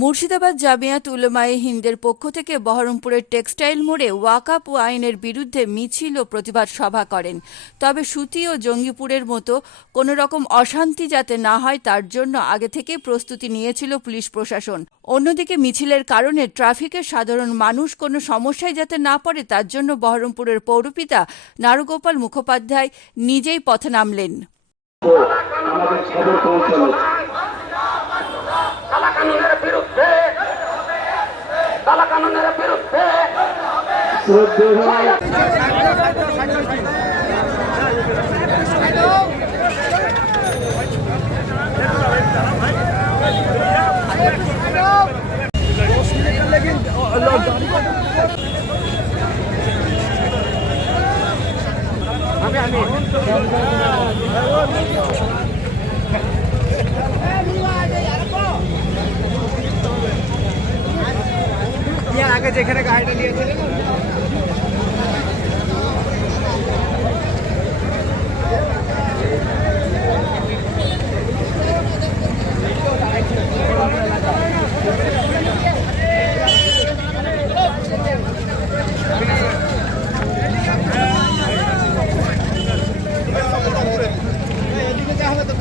মুর্শিদাবাদ জামিয়াত উলামায়ে হিন্দের পক্ষ থেকে বহরমপুরের টেক্সটাইল মোড়ে ওয়াকফ আইনের বিরুদ্ধে মিছিল ও প্রতিবাদ সভা করেন। তবে সুতি ও জঙ্গিপুরের মতো কোনো রকম অশান্তি যাতে না হয় তার জন্য আগে থেকেই প্রস্তুতি নিয়েছিল পুলিশ প্রশাসন। অন্যদিকে মিছিলের কারণে ট্রাফিকের সাধারণ মানুষ কোনো সমস্যায় যাতে না পড়ে তার জন্য বহরমপুরের পৌরপিতা নারুগোপাল মুখোপাধ্যায় নিজেই পথে নামলেন। কালাকানুনের বিরুদ্ধে আগে যেখানে গাড়িটা নিয়েছিলেন এদিকে যা হবে তো